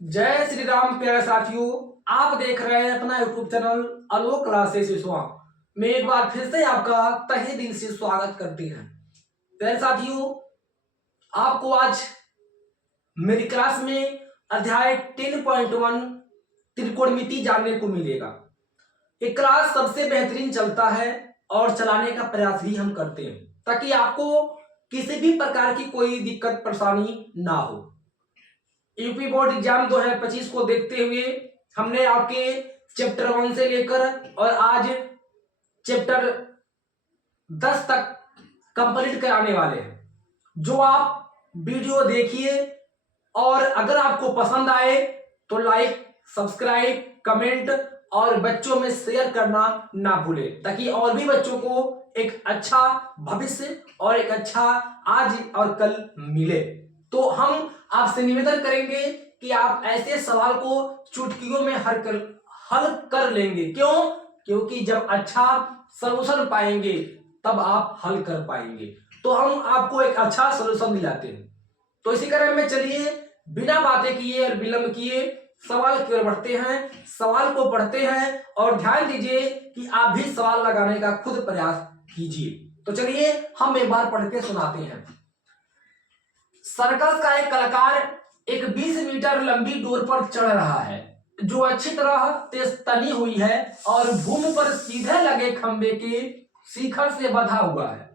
जय श्री राम प्यारे साथियों। आप देख रहे हैं अपना यूट्यूब चैनल आलोक क्लासेस विश्वा में एक बार फिर से आपका तहे दिल से स्वागत करते हैं। प्यारे साथियों, आपको आज मेरी क्लास में अध्याय 10.1 त्रिकोणमिति जानने को मिलेगा। ये क्लास सबसे बेहतरीन चलता है और चलाने का प्रयास भी हम करते हैं ताकि आपको किसी भी प्रकार की कोई दिक्कत परेशानी ना हो। यूपी बोर्ड एग्जाम 2025 को देखते हुए हमने आपके चैप्टर 1 से लेकर और आज चैप्टर 10 तक कंप्लीट कराने वाले हैं। जो आप वीडियो देखिए और अगर आपको पसंद आए तो लाइक, सब्सक्राइब, कमेंट और बच्चों में शेयर करना ना भूलें ताकि और भी बच्चों को एक अच्छा भविष्य और एक अच्छा आज और कल मिले। तो हम आपसे निवेदन करेंगे कि आप ऐसे सवाल को चुटकियों में हल कर लेंगे। क्यों? क्योंकि जब अच्छा सलूशन पाएंगे तब आप हल कर पाएंगे। तो हम आपको एक अच्छा सलूशन दिलाते हैं। तो इसी क्रम में चलिए बिना बातें किए और विलंब किए सवाल की ओर बढ़ते हैं, सवाल को पढ़ते हैं और ध्यान दीजिए कि आप भी सवाल लगाने का खुद प्रयास कीजिए। तो चलिए हम एक बार पढ़ के सुनाते हैं। सर्कस का एक कलाकार एक 20 मीटर लंबी डोर पर चढ़ रहा है जो अच्छी तरह तेज तनी हुई है और भूमि पर सीधे लगे खंबे के शिखर से बंधा हुआ है।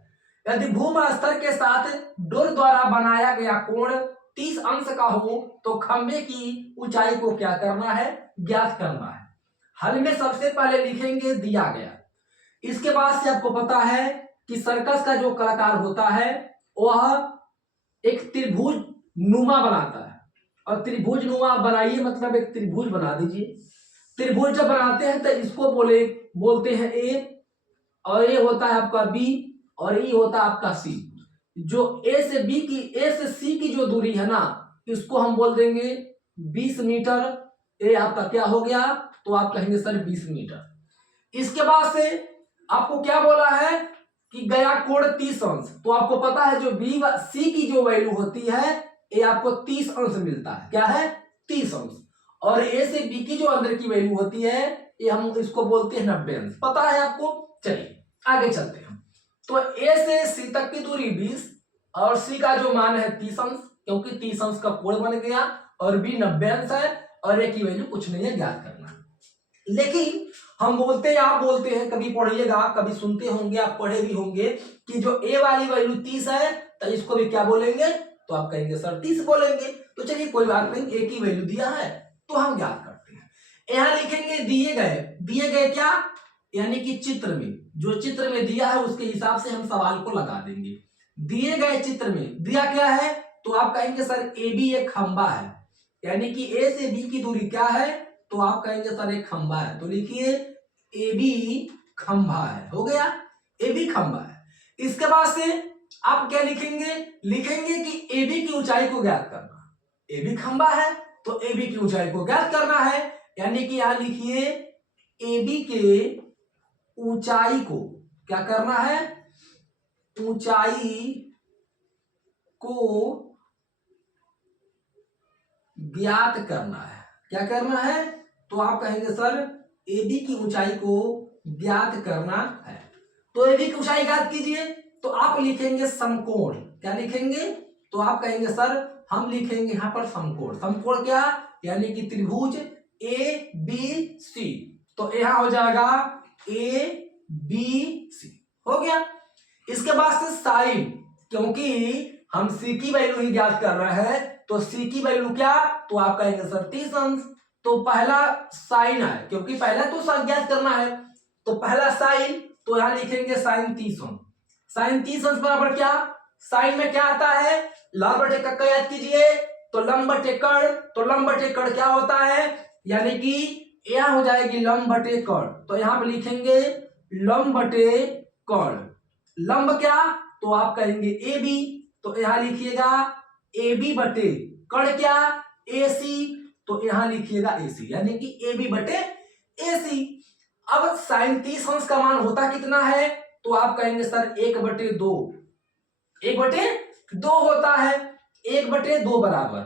यदि भूमि स्तर के साथ डोर द्वारा बनाया गया कोण 30 अंश का हो तो खंबे की ऊंचाई को क्या करना है? ज्ञात करना है। हल में सबसे पहले लिखेंगे दिया गया। इसके बाद से आपको पता है कि सर्कस का जो कलाकार होता है वह एक त्रिभुज नुमा बनाता है और त्रिभुज नुमा बनाइए मतलब एक त्रिभुज बना दीजिए। त्रिभुज जब बनाते हैं तो इसको बोलते हैं ए और ये होता है आपका बी और ये होता है आपका सी। जो ए से सी की जो दूरी है ना इसको हम बोल देंगे 20 मीटर। ए आपका क्या हो गया? तो आप कहेंगे सर 20 मीटर। इसके बाद से आपको क्या बोला है कि गया कोण 30 अंश। तो आपको पता है जो बी सी की जो वैल्यू होती है ये आपको 30 अंश मिलता है। क्या है? 30 अंश। और ए से बी की जो अंदर की वैल्यू होती है ये हम इसको बोलते हैं 90 अंश। पता है आपको? चलिए आगे चलते हैं। तो ए से सी तक की दूरी 20 और सी का जो मान है 30 अंश क्योंकि 30 अंश का कोण बन गया और बी 90 अंश है और ए की वैल्यू कुछ नहीं है, ज्ञात करना। लेकिन हम आप बोलते हैं, कभी पढ़िएगा, कभी सुनते होंगे, आप पढ़े भी होंगे कि जो ए वाली वैल्यू 30 है तो इसको भी क्या बोलेंगे? तो आप कहेंगे सर 30 बोलेंगे। तो चलिए कोई बात नहीं, ए की वैल्यू दिया है तो हम ज्ञात करते हैं। यहां लिखेंगे दिए गए क्या? यानी कि चित्र में जो चित्र में दिया है उसके हिसाब से हम सवाल को लगा देंगे। दिए गए चित्र में दिया क्या है? तो आप कहेंगे सर ए बी एक खंबा है, यानी कि ए से बी की दूरी क्या है? तो आप कहेंगे सर एक खंबा है। तो लिखिए ए बी खंबा है। हो गया, ए बी खंबा है। इसके बाद से आप क्या लिखेंगे? लिखेंगे कि ए बी की ऊंचाई को ज्ञात करना। ए बी खंबा है तो ए बी की ऊंचाई को ज्ञात करना है, यानी कि यहां लिखिए ए बी के ऊंचाई को क्या करना है? ऊंचाई को ज्ञात करना है। क्या करना है? तो आप कहेंगे सर ए बी की ऊंचाई को ज्ञात करना है। तो ए बी की ऊंचाई ज्ञात कीजिए। तो आप लिखेंगे समकोण। क्या लिखेंगे? तो आप कहेंगे सर हम लिखेंगे यहां पर समकोण। समकोण क्या? यानी कि त्रिभुज ए बी सी। तो यहां हो जाएगा ए बी सी। हो गया। इसके बाद से साइन, क्योंकि हम सी की वैल्यू ही ज्ञात कर रहे हैं तो सी की वैल्यू क्या? तो आप कहेंगे सर 30 अंश। तो पहला साइन है क्योंकि पहला तो ज्ञात करना है तो पहला साइन, तो यहां लिखेंगे साइन 30 अंश। साइन 30 अंश बराबर क्या? साइन में क्या आता है? लंब बटे कड़ याद कीजिए। तो लंब बटे कड़, तो लंब बटे कड़ क्या होता है? यानी कि यहां हो जाएगी लंब बटे कड़। तो यहां पे लिखेंगे लंब बटे कड़। लंब क्या? तो आप कहेंगे ए बी। तो यहां लिखिएगा ए बी बटे कड़ क्या? ए सी। तो यहां लिखिएगा ए सी, यानी कि ए बी बटे ए सी। अब साइन 30 अंश का मान होता कितना है? तो आप कहेंगे सर 1/2। 1/2 होता है। 1/2 बराबर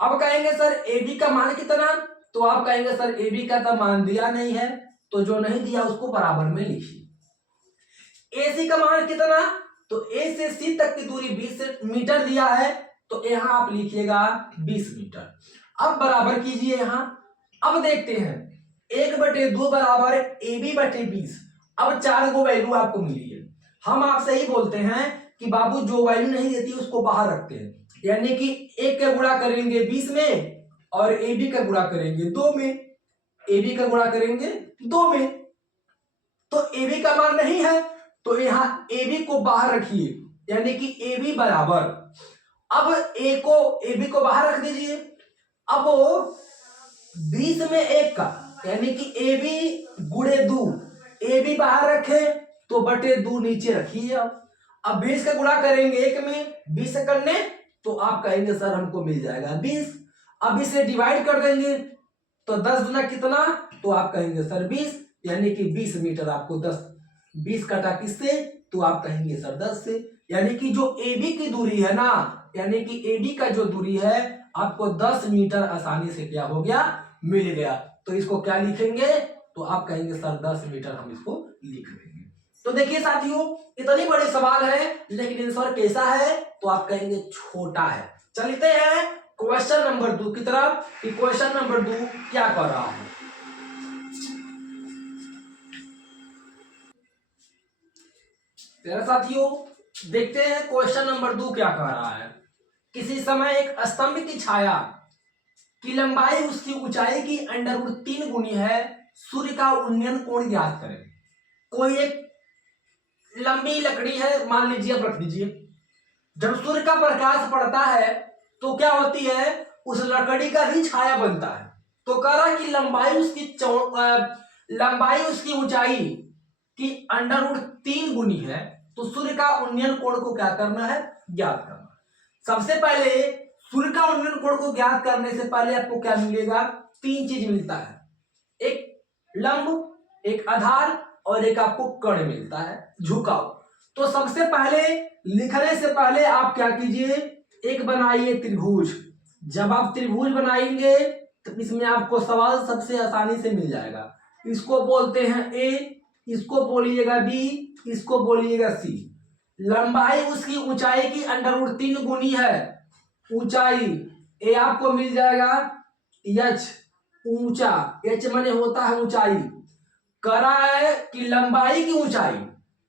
अब कहेंगे सर ए बी का मान कितना, तो आप कहेंगे सर ए बी का तो मान दिया नहीं है, तो जो नहीं दिया उसको बराबर में लिखिए। ए सी का मान कितना, तो ए से सी तक की दूरी 20 मीटर दिया है, तो यहां आप लिखिएगा 20 मीटर। अब बराबर कीजिए यहां। अब देखते हैं 1/2 बराबर ए बी बटे 20। अब 4 गो वैल्यू आपको मिली है। हम आपसे ही बोलते हैं कि बाबू जो वैल्यू नहीं देती उसको बाहर रखते हैं, यानी कि 1 का गुणा करेंगे 20 में और ए बी का गुणा करेंगे 2 में, ए बी का गुणा करेंगे 2 में, तो ए बी का मान नहीं है, तो यहां ए बी को बाहर रखिए, यानी कि ए बी बराबर, अब ए बी को बाहर रख दीजिए। अब 20 में 1 का, यानी कि ए बी गुणे 2, ए बी बाहर रखे तो बटे 2 नीचे रखिए। अब 20 का गुणा करेंगे 1 में 20 करने, तो आप कहेंगे सर हमको मिल जाएगा 20। अब इसे डिवाइड कर देंगे तो 10 गुना कितना, तो आप कहेंगे सर 20, यानी कि 20 मीटर आपको 20 कटा किससे, तो आप कहेंगे सर 10 से, यानी कि जो ए बी की दूरी है ना, यानी कि ए बी का जो दूरी है आपको 10 मीटर आसानी से क्या हो गया, मिल गया। तो इसको क्या लिखेंगे, तो आप कहेंगे सर 10 मीटर हम इसको लिख देंगे। तो देखिए साथियों, इतनी बड़ी सवाल है लेकिन आंसर कैसा है, तो आप कहेंगे छोटा है। चलते हैं क्वेश्चन नंबर 2 की तरफ कि क्वेश्चन नंबर 2 क्या कर रहा है। तेरा साथियों देखते हैं क्वेश्चन नंबर 2 क्या कह रहा है। किसी समय एक स्तंभ की छाया की लंबाई उसकी ऊंचाई की √3 गुनी है, सूर्य का उन्नयन कोण ज्ञात करें। कोई एक लंबी लकड़ी है, मान लीजिए आप रख दीजिए, जब सूर्य का प्रकाश पड़ता है तो क्या होती है, उस लकड़ी का भी छाया बनता है। तो कह रहा कि लंबाई उसकी ऊंचाई की √3 गुनी है, तो सूर्य का उन्नयन कोण को क्या करना है, ज्ञात करना। सबसे पहले सूर्य का उन्नयन कोण को ज्ञात करने से पहले आपको क्या मिलेगा, 3 चीज मिलता है, एक लंब, एक आधार और एक आपको कण मिलता है, झुकाव। तो सबसे पहले लिखने से पहले आप क्या कीजिए, एक बनाइए त्रिभुज। जब आप त्रिभुज बनाएंगे तो इसमें आपको सवाल सबसे आसानी से मिल जाएगा। इसको बोलते हैं ए, इसको बोलिएगा बी, इसको बोलिएगा सी। लंबाई उसकी ऊंचाई की √3 गुनी है, ऊंचाई ए आपको मिल जाएगा एच, ऊंचा, एच माने होता है ऊंचाई, करा है कि लंबाई की ऊंचाई,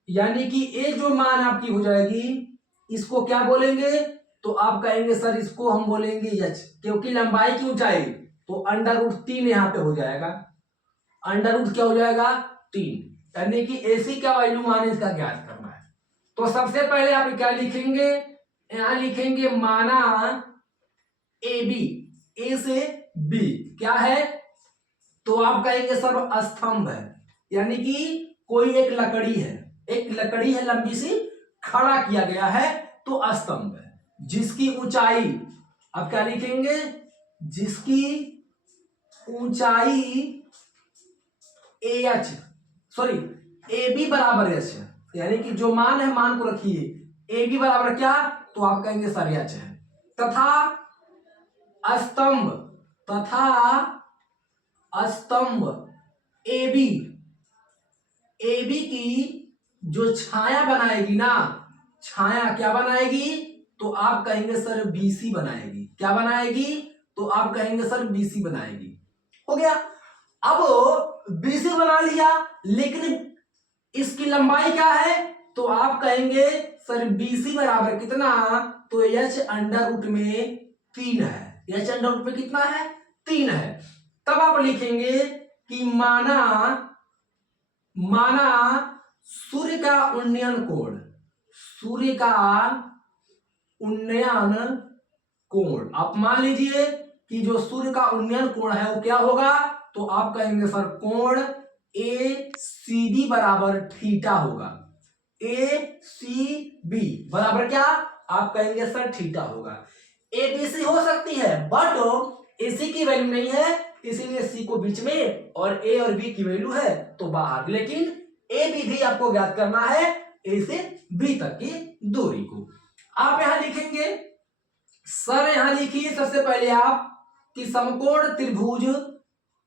यानी कि ए जो मान आपकी हो जाएगी इसको क्या बोलेंगे, तो आप कहेंगे सर इसको हम बोलेंगे एच, क्योंकि लंबाई की ऊंचाई, तो √3 यहां पे हो जाएगा, √ क्या हो जाएगा 3, यानी कि एसी का वैल्यू मान इसका ज्ञात करना है। तो सबसे पहले आप क्या लिखेंगे, यहां लिखेंगे माना ए बी, ए से बी क्या है, तो आप कहेंगे सर स्तंभ है, यानी कि कोई एक लकड़ी है, एक लकड़ी है लंबी सी, खड़ा किया गया है, तो स्तंभ है, जिसकी ऊंचाई, अब क्या लिखेंगे, जिसकी ऊंचाई एच, सॉरी ए बी बराबर एच है, यानी कि जो मान है मान को रखिए, ए बी बराबर क्या, तो आप कहेंगे सर एच है, तथा स्तंभ, ए बी की जो छाया बनाएगी ना, छाया क्या बनाएगी, तो आप कहेंगे सर बीसी बनाएगी, क्या बनाएगी, तो आप कहेंगे सर बीसी बनाएगी। हो गया। अब बीसी बना लिया, लेकिन इसकी लंबाई क्या है, तो आप कहेंगे सर बीसी बराबर कितना, तो एच √ में 3 है, एच √ में कितना है, 3 है। तब आप लिखेंगे कि माना सूर्य का उन्नयन कोण, सूर्य का उन्नयन कोण, आप मान लीजिए कि जो सूर्य का उन्नयन कोण है वो क्या होगा, तो आप कहेंगे सर कोण ACB बराबर थीटा होगा, ACB बराबर क्या, आप कहेंगे सर थीटा होगा। ABC हो सकती है बट AC की वैल्यू नहीं है, इसीलिए C को बीच में और A और B की वैल्यू है तो बाहर, लेकिन AB भी आपको ज्ञात करना है A से B तक की दूरी को। आप यहां लिखेंगे सर यहां लिखिए सबसे पहले आप कि समकोण त्रिभुज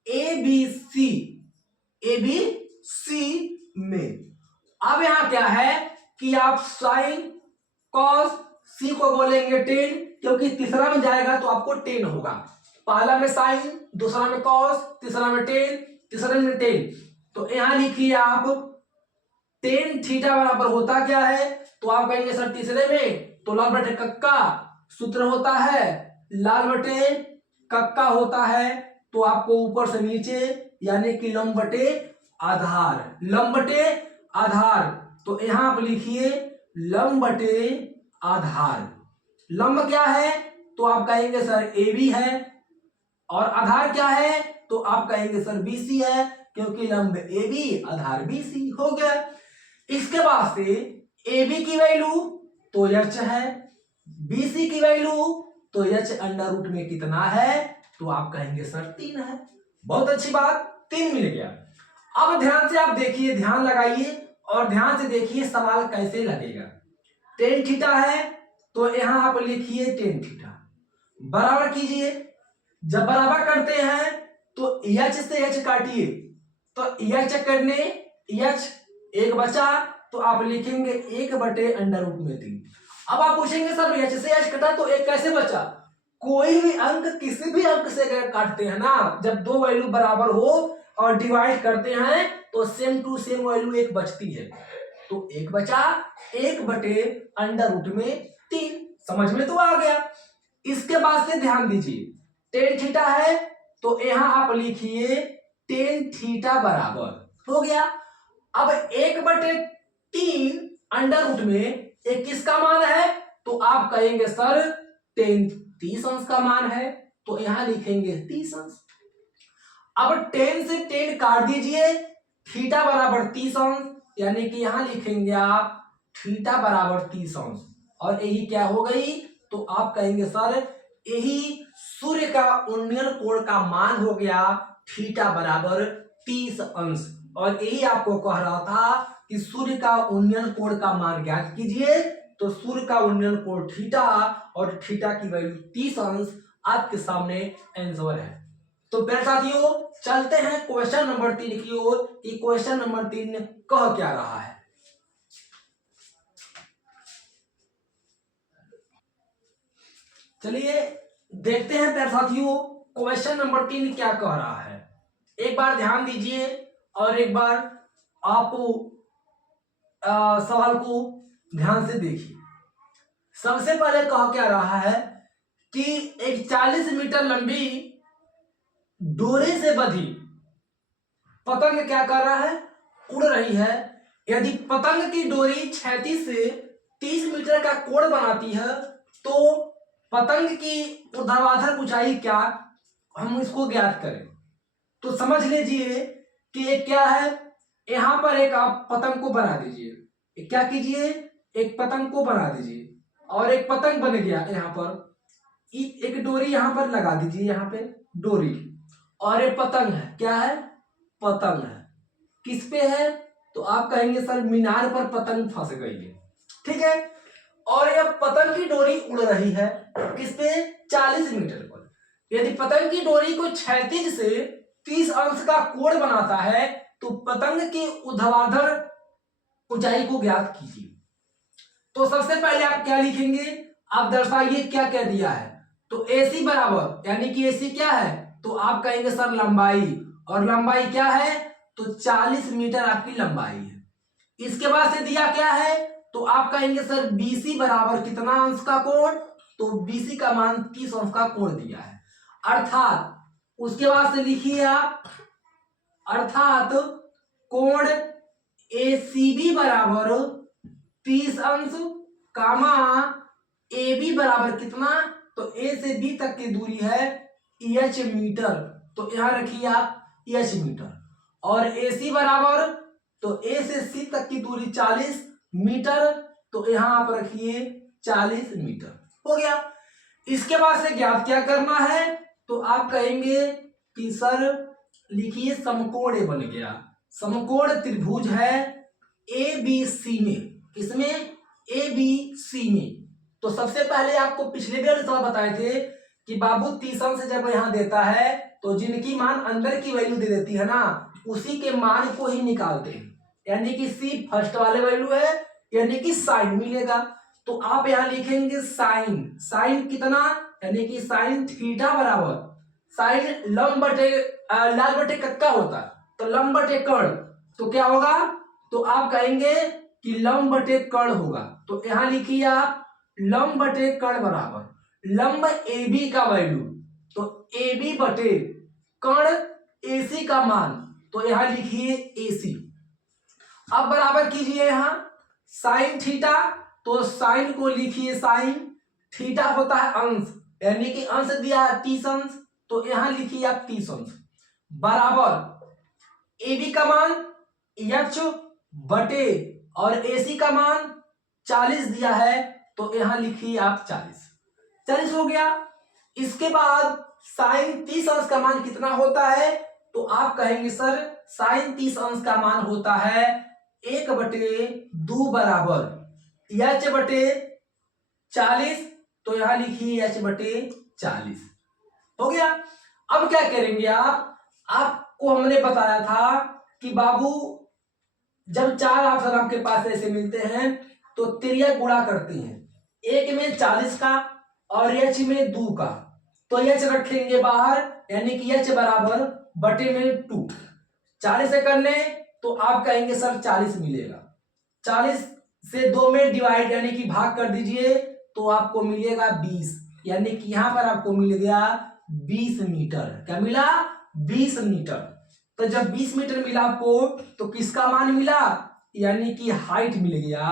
ए बी सी में, अब यहां क्या है कि आप साइन कॉस सी को बोलेंगे 10, क्योंकि तीसरा में जाएगा तो आपको 10 होगा। पहला में साइन, दूसरा में कॉस, तीसरा में 10, तीसरे में 10। तो यहां लिखिए आप 10 थीटा बराबर होता क्या है, तो आप कहेंगे सर तीसरे में तो लाल बटे कक्का सूत्र होता है, लाल बटे कक्का होता है, तो आपको ऊपर से नीचे यानी कि लंब बटे आधार, लंब बटे आधार। तो यहां आप लिखिए लंब बटे आधार। लंब क्या है तो आप कहेंगे सर ए बी है, और आधार क्या है तो आप कहेंगे सर बी सी है, क्योंकि लंब A B Aadhaar B C हो गया। इसके बाद से ए बी की वैल्यू तो एच है, बी सी की वैल्यू तो एच अंडर रूट में कितना है, तो आप कहेंगे सर 3 है। बहुत अच्छी बात, 3 मिल गया। अब ध्यान से आप देखिए, ध्यान लगाइए और ध्यान से देखिए सवाल कैसे लगेगा। 10 थीटा है तो यहां आप लिखिए 10 थीटा, बराबर कीजिए। जब बराबर करते हैं तो एच से एच काटिए, तो एच करने एच एक बचा तो आप लिखेंगे 1 बटे अंडर रूट में 3। अब आप पूछेंगे सर एच से एच कटा तो एक कैसे बचा, कोई भी अंक किसी भी अंक से अगर काटते हैं ना, जब दो वैल्यू बराबर हो और डिवाइड करते हैं तो सेम टू सेम वैल्यू एक बचती है, तो एक बचा 1 बटे अंडर रूट में 3। समझ में तो आ गया। इसके बाद से ध्यान दीजिए 10 थीटा है तो यहां आप लिखिए 10 थीटा बराबर हो गया। अब 1 बटे 3 अंडर रूट में एक किसका मान है, तो आप कहेंगे सर 10 30 अंश का मान है, तो यहां लिखेंगे 30 अंश। अब 10 से 10 काट दीजिए, थीटा बराबर 30 अंश, यानी कि यहां लिखेंगे आप थीटा बराबर 30 अंश, और यही क्या हो गई, तो आप कहेंगे सर यही सूर्य का उन्नयन कोण का मान हो गया थीटा बराबर 30 अंश। और यही आपको कह रहा था कि सूर्य का उन्नयन कोण का मान ज्ञात कीजिए, तो सूर्य का उन्नयन कोण थीटा और थीटा की वैल्यू 30 अंश आपके सामने आंसर है। तो प्यारे साथियों चलते हैं क्वेश्चन नंबर 3 की ओर कि क्वेश्चन नंबर 3 कह क्या रहा है। चलिए देखते हैं प्यारे साथियों क्वेश्चन नंबर 3 क्या कह रहा है। एक बार ध्यान दीजिए और एक बार आप सवाल को ध्यान से देखिए। सबसे पहले कह क्या रहा है कि एक 40 मीटर लंबी डोरी से बंधी पतंग क्या कर रहा है, उड़ रही है। यदि पतंग की डोरी क्षैतिज से 30 मीटर का कोण बनाती है तो पतंग की ऊर्ध्वाधर ऊंचाई क्या, हम इसको ज्ञात करें। तो समझ लीजिए कि ये क्या है, यहां पर एक आप पतंग को बना दीजिए, क्या कीजिए एक पतंग को बना दीजिए, और एक पतंग बन गया। यहाँ पर एक डोरी यहां पर लगा दीजिए, यहाँ पे डोरी, और एक पतंग है, क्या है पतंग है, किस पे है, तो आप कहेंगे सर मीनार पर पतंग फंस गई है, ठीक है। और यह पतंग की डोरी उड़ रही है किस पे, 40 मीटर पर। यदि पतंग की डोरी को क्षैतिज से 30 अंश का कोण बनाता है तो पतंग की ऊर्ध्वाधर ऊंचाई को ज्ञात कीजिए। तो सबसे पहले आप क्या लिखेंगे, आप दर्शाइए क्या कह दिया है। तो AC बराबर, यानी कि AC क्या है, तो आप कहेंगे सर लंबाई, और लंबाई क्या है तो 40 मीटर आपकी लंबाई है। इसके बाद से दिया क्या है, तो आप कहेंगे सर BC बराबर कितना अंश का कोण, तो BC का मान 30 अंश का कोण दिया है। अर्थात उसके बाद से लिखिए आप, अर्थात कोण ACB बराबर 30 अंश कामा AB बराबर कितना, तो A से B तक की दूरी है EH मीटर, तो यहां रखिए आप EH मीटर। और AC बराबर, तो A से C तक की दूरी 40 मीटर, तो यहां आप रखिए 40 मीटर हो गया। इसके बाद से ज्ञात क्या करना है, तो आप कहेंगे कि सर लिखिए समकोण ए बन गया, समकोण त्रिभुज है ABC में, किसमें ABC में, तो सबसे पहले आपको पिछले भी सवाल बताए थे कि बाबू 30 अंश जब यहाँ देता है तो जिनकी मान अंदर की वैल्यू दे देती है ना, उसी के मान को ही निकालते हैं। यानी कि सी फर्स्ट वाले वैल्यू है, यानी कि साइन मिलेगा। तो आप यहाँ लिखेंगे साइन, साइन कितना, यानी कि साइन थीटा बराबर साइन लंब बटे लाल बटे कक्का होता है, तो लंब बटे कर्ण, तो क्या होगा, तो आप कहेंगे कि लंब बटे कर्ण होगा। तो यहां लिखिए आप लंब बटे कर्ण बराबर लंब ए बी का वैल्यू, तो ए बी बटे कर्ण ए सी का मान, तो यहां लिखिए ए सी। अब बराबर कीजिए यहां साइन थीटा, तो साइन को लिखिए साइन, थीटा होता है अंश, यानी कि अंश दिया है 30 अंश, तो यहां लिखिए आप 30 अंश बराबर ए बी का मान एच बटे और एसी का मान 40 दिया है, तो यहां लिखिए आप 40 हो गया। इसके बाद साइन 30 अंश का मान कितना होता है, तो आप कहेंगे सर साइन 30 अंश का मान होता है 1/2 बराबर एच बटे 40, तो यहां लिखिए एच बटे 40 हो गया। अब क्या करेंगे आपको हमने बताया था कि बाबू जब चार ऑप्शन आपके पास ऐसे मिलते हैं तो त्रिया गुणा करते हैं, एक में 40 का और एच में 2 का, तो एच रखेंगे बाहर, यानी कि एच बराबर बटे में 2, 40 से करने तो आप कहेंगे सर 40 मिलेगा, 40 से 2 में डिवाइड यानी कि भाग कर दीजिए तो आपको मिलेगा 20, यानी कि यहां पर आपको मिल गया 20 मीटर। क्या मिला, 20 मीटर। तो जब 20 मीटर मिला आपको तो किसका मान मिला, यानी कि हाइट मिल गया,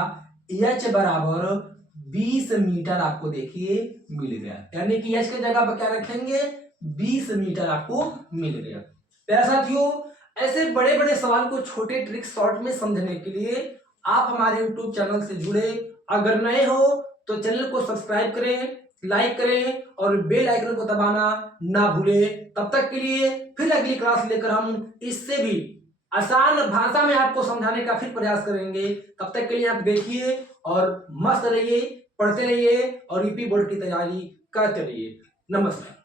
एच बराबर 20 मीटर आपको देखिए मिल गया, यानी कि एच की जगह पर क्या रखेंगे 20 मीटर आपको मिल गया। प्यारे साथियों, ऐसे बड़े बड़े सवाल को छोटे ट्रिक शॉर्ट में समझने के लिए आप हमारे YouTube चैनल से जुड़े, अगर नए हो तो चैनल को सब्सक्राइब करें, लाइक करें और बेल आइकन को दबाना ना भूलें। तब तक के लिए फिर अगली क्लास लेकर हम इससे भी आसान भाषा में आपको समझाने का फिर प्रयास करेंगे। तब तक के लिए आप देखिए और मस्त रहिए, पढ़ते रहिए और यूपी बोर्ड की तैयारी करते रहिए। नमस्कार।